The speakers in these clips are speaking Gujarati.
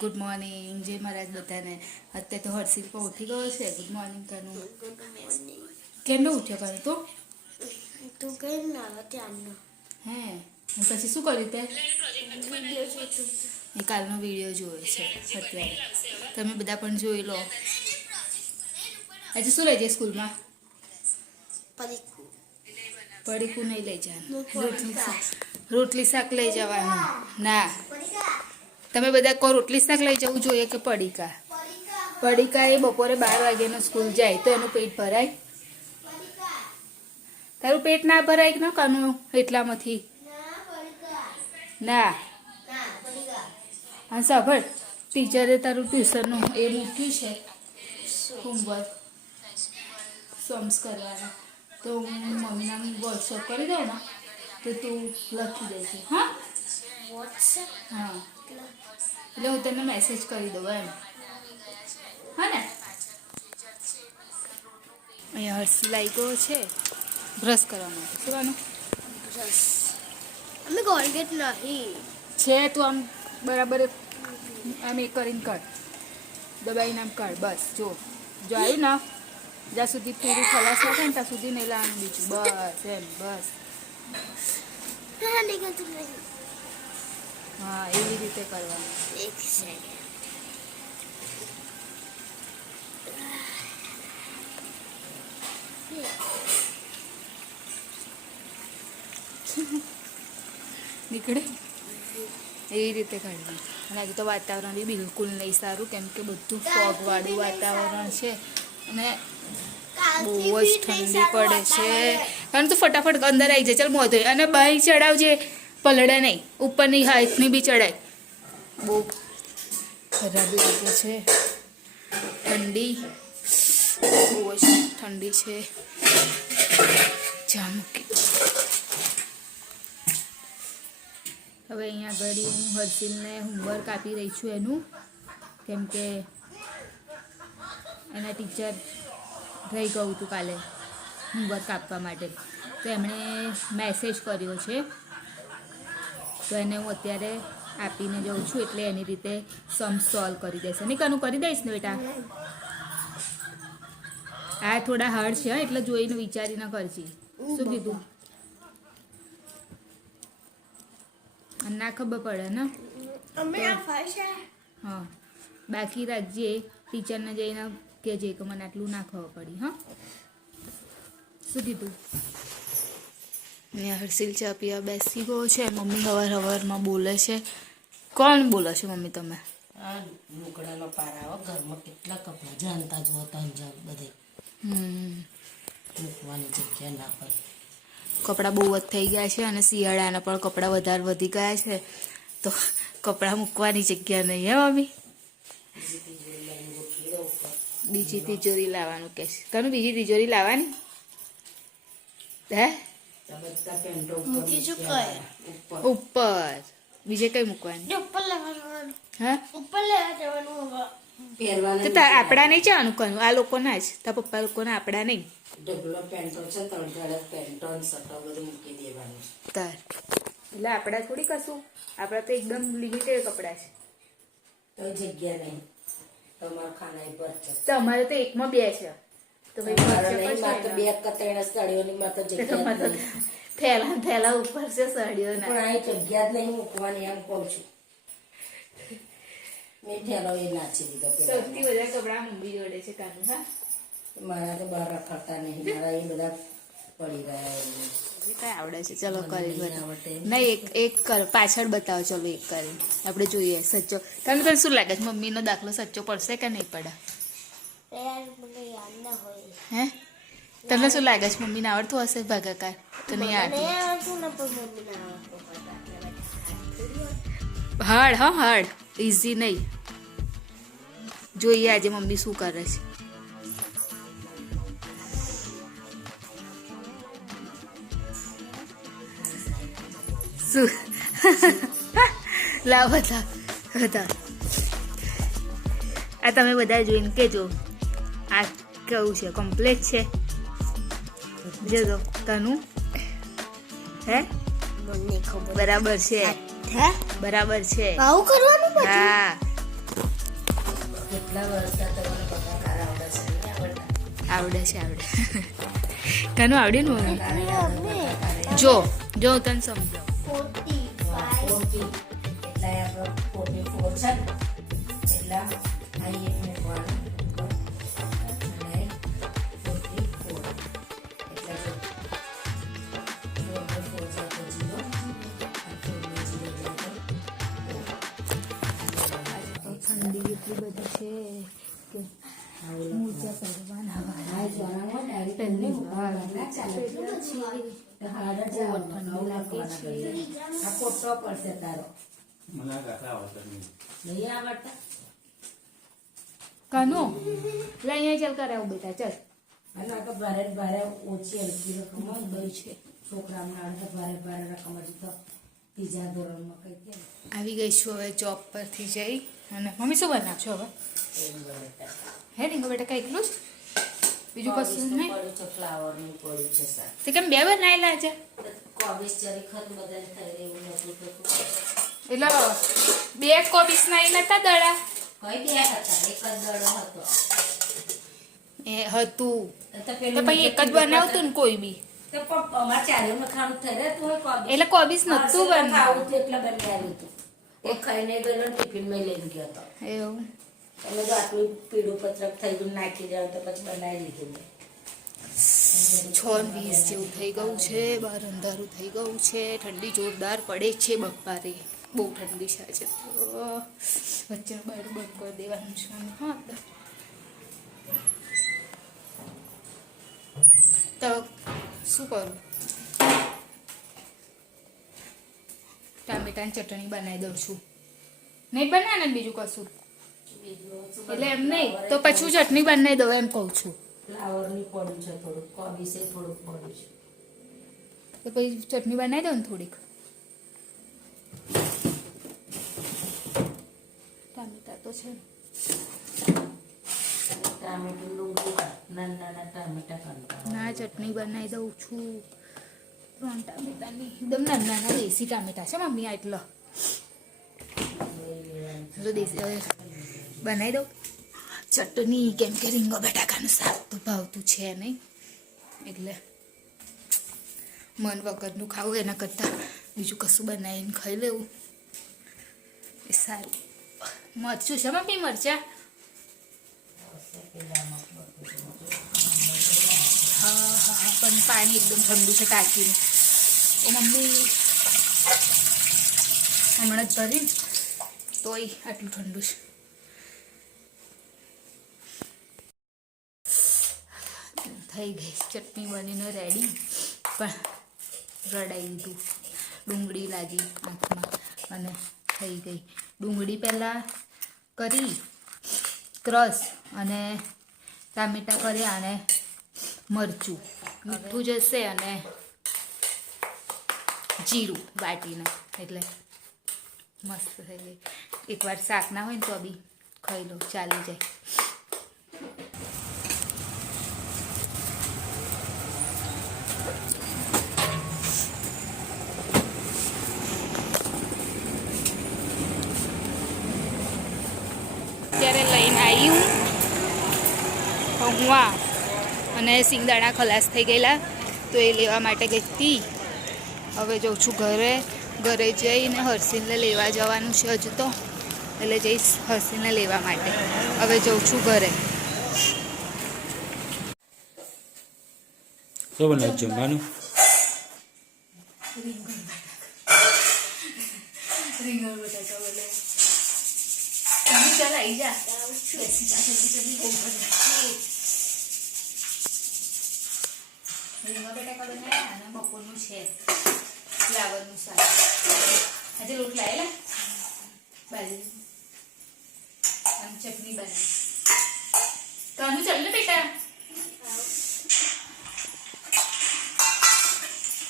ગુડ મોર્નિંગ, જય મહારાજ બધાને. અત્યારે તો હર્ષિલ પણ ઉઠી ગયો છે. Good morning તનું. કેમનો ઉઠ્યો કરે તું કેમ ના ત્યારનો? હે પછી શું કર્યું તે? એ કાલનો વિડીયો જોયો છે અત્યારે. તમે બધા પણ જોઈ લો. આજે શું લઈ જાય સ્કૂલમાં? પડીકું નહીં લઈ જવાનું. રોટલી શાક લઈ જવાનું. ના, તમે બધા કહો રોટલી શાક લઈ જવું જોઈએ કે પડીકા? પડીકા એ બપોરે 12 વાગ્યાનો સ્કૂલ જાય તો એનું પેટ ભરાય? તારું પેટ ના ભરાય કે ના કાનું એટલામાંથી? ના. હા સાંભળ, ટીચરે તારું ટ્યુશનનું એ મૂક્યું છે હોમવર્ક સમ્સ કરવાના, તો હું મમ્મીના વોટ્સઅપ કરી દઉં ને તો તું લખી દેજે. હા વોટ્સએપ? હા, એટલે હું તને મેસેજ કરી દઉં એમ. હા ને? અહીંયા હર્ષિલ આવી ગયો છે બ્રશ કરવા માટે. શું બ્રશ? અમે કોલગેટ નહીં છે, તું આમ બરાબર આમ એ કરીને કર, દબાઈને આમ કર. બસ જો આવ્યું ને, જ્યાં સુધી પૂરું ખલાસ થાય ને ત્યાં સુધી નહીં લાવવાનું બીજું. બસ એમ, બસ. હા, એવી રીતે કરવાનું. એક સેકન્ડ. નીકળે એવી રીતે કાઢવાનું. અને આજે તો વાતાવરણ બી બિલકુલ નહીં સારું, કેમ કે બધું ફોગવાળું વાતાવરણ છે અને બહુ જ ઠંડી પડે છે. કારણ તો ફટાફટ અંદર આવી જાય. ચાલ મોઢે અને બાઈ ચડાવજે, પલળે નહીં. ઉપરની હાઈટની બી ચડાય. બહુ ખરાબ લાગે છે. ઠંડી બહુ જ ઠંડી છે. જામકી હવે અહીંયા આગળ હું હર્ષિલને હોમવર્ક આપી રહી છું એનું, કેમ કે એના ટીચર રહી ગયું હતું કાલે હોમવર્ક આપવા માટે, તો એમણે મેસેજ કર્યો છે, તો એને હું અત્યારે આપીને જાઉં છું. એટલે એની રીતે સમ સોલ્વ કરી દેશે. નિકાનું કરી દઈશ ને બેટા? આ થોડા હાર્ડ છે એટલે જોઈને વિચારીને કરજે. શું કીધું? ના ખબર પડે ને. હા, બાકી રાખજે. ટીચરને જઈને કહેજે કે મને આટલું ના ખબર પડી. હા, શું કીધું? અહીંયા હર્ષિલ ચા પીવા બેસી ગયો છે. મમ્મી હવારમાં બોલે છે. કોણ બોલે છે મમ્મી? તમે? આ લુગડાનો પાર આવે ઘરમાં, કેટલા કપડાં જાણતા જ હોતા બધે મૂકવાની જગ્યા ના હોય. કપડાં બહુ જ થઈ ગયા છે અને શિયાળાના પણ કપડાં વધારે વધી ગયા છે, તો કપડાં મૂકવાની જગ્યા નહીં. હે મમ્મી? બીજી તિજોરી લાવવાનું કે છે. તને બીજી તિજોરી લાવવાની? હે? ઉપર બીજે કઈ મૂકવાની? હા, આપડા નહીં જવાનું કરવું. આ લોકોના જ, તારા પપ્પા લોકોના, આપડા નહીં. ઢગલો પેન્ટો છે, તળજાળે પેન્ટો ને શર્ટો બધું મૂકી દેવાનું. તાર એટલે આપડા થોડી કશું, આપડા તો એકદમ લિમિટેડ કપડા છે. તો જગ્યા નહીં તમારા ખાના પર છે. તમારે તો એકમાં 2 છે, તો બે કતેડા સાડીઓની માં તો જગ્યા થેલા ઉપર છે સાડીઓ. પણ આ જગ્યા જ નહીં મૂકવાની એમ કહું છું. મેં થેલો એ નાચી દીધો. સૌથી વધારે કપડા મમ્મી જોડે છે કાનું. હા, મારા તો બહાર રખડતા નહીં, મારા એ બધા પડી રહ્યા. કઈ આવડે છે? ચલો કરી નહીં, એક કર પાછળ બતાવો. ચલો એક કરી આપણે જોઈએ સચ્ચો. તને શું લાગે છે મમ્મીનો દાખલો સચ્ચો પડશે કે નહીં પડે? હે, તમને શું લાગે છે મમ્મીને આવડતું હશે ભાગાકાર? તો નહીં આવડતું. હાર્ડ, હા હાર્ડ, ઇઝી નહીં. જોઈએ આજે મમ્મી શું કરે છે. શું લાવ બધા આ તમે બધા જોઈને કેજો આ કેવું છે, કમ્પ્લીટ છે? જો તનું હે બરાબર છે, બરાબર છે. આવું કરવાનું? હા, આવડે છે આવડે. કાનું આવડે ને મમ્મી? જો જો હું તને સમજાવું. 45 એટલે આપણે 44 છે ને એટલે અહીં એક મૂકવાનું અને 44 એટલે જો 4 જાય તો 0 અને 4 0 જાય તો ઠંડી એટલી બધી છે કે મોજા પહેરવાના પહેલી વાર ઠંડી લાગે છે. આ પોટો પડશે તારો નહીં આવડતા કાનો લે અહીંયા ચાલ કરાવું બેટા ચાલ. અને આ તો ભારે ભારે ઓછી હલકી રકમ હોય છે છોકરામાં આવે તો ભારે ભારે રકમ હજી તો ત્રીજા ધોરણમાં કઈ કે આવી ગઈ છું હવે જોબ પરથી જઈ. અને મમ્મી શું બનાવશો હવે? હે રીંગો બેટા કઈ એટલું જ બીજું કશું નહીં? પડ્યું છે ફ્લાવરનું પડ્યું છે સર તે કેમ બે બનાવેલા છે? કોબીજ જરી ખત બધાને થઈ રહ્યું નથી તો એટલે બે કોબીસ નાયેલા હતા દડા કઈ બે હતા એક જ દડો હતો એ હતું તો તો પેલું પછી એક જ બનાવતું ને કોઈ બી. તો અમારે ચારેયમાં ખાવાનું થઈ રહેતું હોય કોબીજ એટલે કોબીસ નતું ખાવું બનાવ્યું હતું એટલે બનાવ્યું હતું એક ખાઈને ગયેલો ને ટિફિનમાં લઈને ગયો હતો એવું. તમે જો આટલું પીળું પત્રક થઈ ગયું નાખી જાવ તો પછી બનાવી લીધું મેં 6:20 જેવું થઈ ગયું છે. બહાર અંધારું થઈ ગયું છે. ઠંડી જોરદાર પડે છે બપ્પારે. બહુ ઠંડી છે આજે તો. વચ્ચે બારું બંધ કરી દેવાનું છે. હા તો શું કરું? ટામેટાની ચટણી બનાવી દઉં છું. નહીં બનાવે ને બીજું કશું? એટલે એમ નહીં તો પછી ચટણી બનાવી દઉં એમ કહું છું. ફ્લાવરની પડ્યું છે થોડુંક કોબીસે થોડુંક પડ્યું છે તો પછી ચટણી બનાવી દઉં ને થોડીક. ટામેટા તો છે. ટામેટું ડુંગળી નાના નાના ટામેટા કાઢતા ના ચટણી બનાવી દઉં છું 3 ટામેટાની એકદમ નાના નાના દેશી ટામેટા છે મમ્મી. આ એટલો દેશી હવે બનાવી દઉં ચટણી. કેમ કે રીંગો બટાકાનું શાક તો ભાવતું છે નહીં એટલે મન વગરનું ખાવું એના કરતાં બીજું કશું બનાવીને ખાઈ લેવું એ સારું. મરચું છે મમ્મી મરચા? હા હા પણ પાણી એકદમ ઠંડુ છે ટાંકીને. ઓ મમ્મી હમણાં જ ભરીને તોય આટલું ઠંડુ છે. થઈ ગઈ ચટણી બનીને રેડી. પણ રડાઈ દીધું. ડુંગળી લાગી આંખમાં અને થઈ ગઈ. ડુંગળી પહેલાં કરી ક્રશ અને ટામેટાં કર્યા અને મરચું મીઠું જશે અને જીરું વાટીને એટલે મસ્ત થઈ ગઈ. એકવાર શાક ના હોય ને તો બી ખાઈ લો ચાલી જાય. ત્યારે લઈને આવી હું પૌવા અને સિંગદાણા ખલાસ થઈ ગયેલા તો એ લેવા માટે ગઈ હતી. હવે જાઉં છું ઘરે. ઘરે જઈને હર્ષિલને લેવા જવાનું છે હજુ તો એટલે જઈશ હર્ષિલને લેવા માટે. હવે જાઉં છું ઘરે. શું બનાવ્યું જમવાનું? રીંગણ બટાકા બનાવ્યા. ચાલ આવી જા. રીંગણ બટાકા બનાવ્યા અને બપોરનું છે ફ્લાવરનું શાક. આજે લોટ લાયેલા બાજરી અને ચટણી બનાવી. કાનું ચાલ ને બેટા.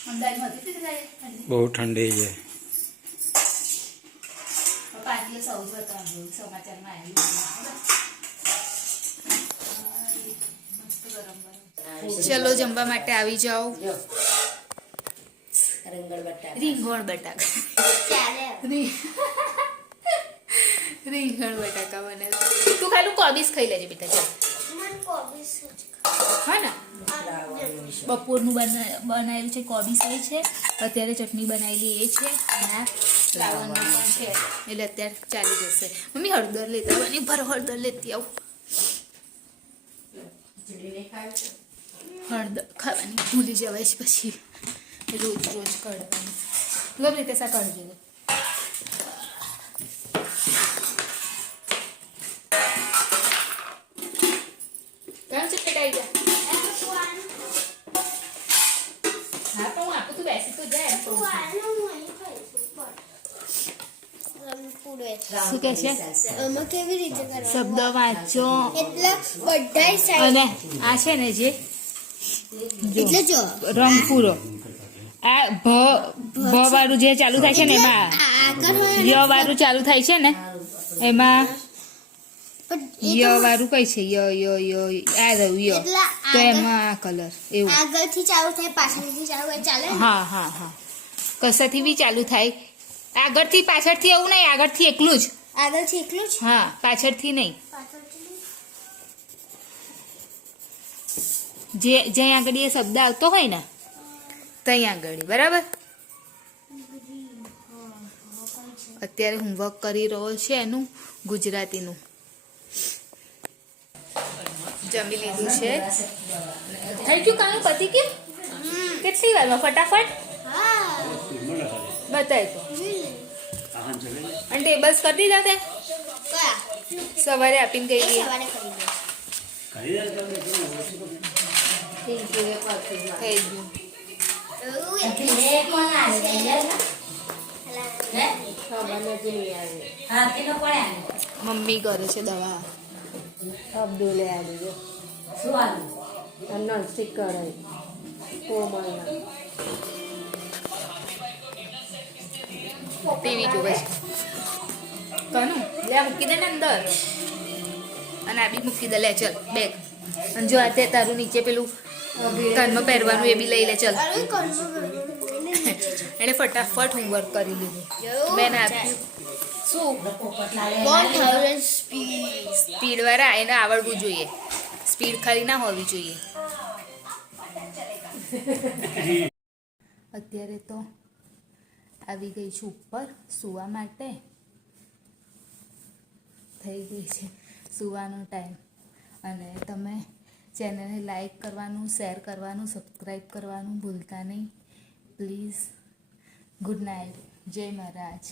અમદાવાદમાં હતી તે બહુ ઠંડી છે. 5 દિવસ આવું જ બતાવ્યું સમાચારમાં આવ્યું. ચલો જમવા માટે આવી જાઓ. રીંગણ બટાકા રીંગણ બટાકા બને. તું ખાલી કોબીસ ખાઈ લેજે બેટા. ચાલ મને કોબીજ જ હા ને બપોરનું બનાવેલું છે કોબી સાઈ છે, અત્યારે ચટણી બનાવેલી એ છે અને આ ફ્લાવરનું પણ છે, એટલે અત્યારે ચાલી જશે. મમ્મી હળદર લેતા બની ભર હળદર લેતી આવું. હળદર ખાવાની ભૂલી જવાય છે પછી રોજ રોજ કાઢવાની. ગમે રીતે શા કાઢજે. કામ છે પેટાઈ જા. હા પણ હું આપું તું બેસી તો જાય. શું કહે છે? આમાં કેવી રીતે કરવાનું? શબ્દ વાંચો એટલે બધાય સાઈડ અને આ છે ને જે એટલે જો રંગ પૂરો આ ભ વાળું જે ચાલુ થાય છે ને એમાં આગળ હોય ને ય વાળું ચાલુ થાય છે ને એમાં પણ એ ય તો વાળું કઈ છે ય ય ય આ રહ્યું ય એટલે તો આગળ- એમાં આ કલર એવું. આગળથી ચાલુ થાય પાછળથી ચાલુ થાય ચાલે ને? હા હા હા કશાથી બી ચાલુ થાય. આગળથી પાછળથી એવું નહીં, આગળથી એકલું જ. આગળથી એકલું જ હા પાછળથી નહીં. પાછળથી જે જ્યાં આગળ એ શબ્દ આવતો હોય ને ત્યાં આગળ બરાબર. અત્યારે હોમવર્ક કરી રહ્યો છે એનું ગુજરાતીનું. જમી લીધું છે. થઈ ગયું કામ પતી ગયું? કેટલી વારમાં ફટાફટ હા બતાય તો. અને ટેબલ્સ કરી દીધા તે કયા સવારે આપીને ગઈ હતી. સવારે કરી દે થઈ ગયું. મમ્મી કરે છે દવા. અબ્દુલે આવી શું આવ્યું? નોનસ્ટિક કઢાઈ કોમળના ટીવી જોવે છે. કનું લે આ મૂકી દે ને અંદર અને આ બી મૂકી દે. લે ચલ બેગ. અને જો આ તે તારું નીચે પેલું કાનમાં પહેરવાનું એ બી લઈ લે ચલ. અરે કણમાં એણે ફટાફટ હોમવર્ક કરી લીધું. બેન આપ્યું શું 1000 સ્પીડ સ્પીડ વાળા એને આવડવું જોઈએ. સ્પીડ ખાલી ના હોવી જોઈએ. અત્યારે તો આવી ગઈ છું ઉપર સૂવા માટે. થઈ ગઈ છે સૂવાનો ટાઈમ. અને તમે ચેનલને લાઈક કરવાનું, શેર કરવાનું, સબસ્ક્રાઈબ કરવાનું ભૂલતા નહીં પ્લીઝ. Good night. જય મહારાજ.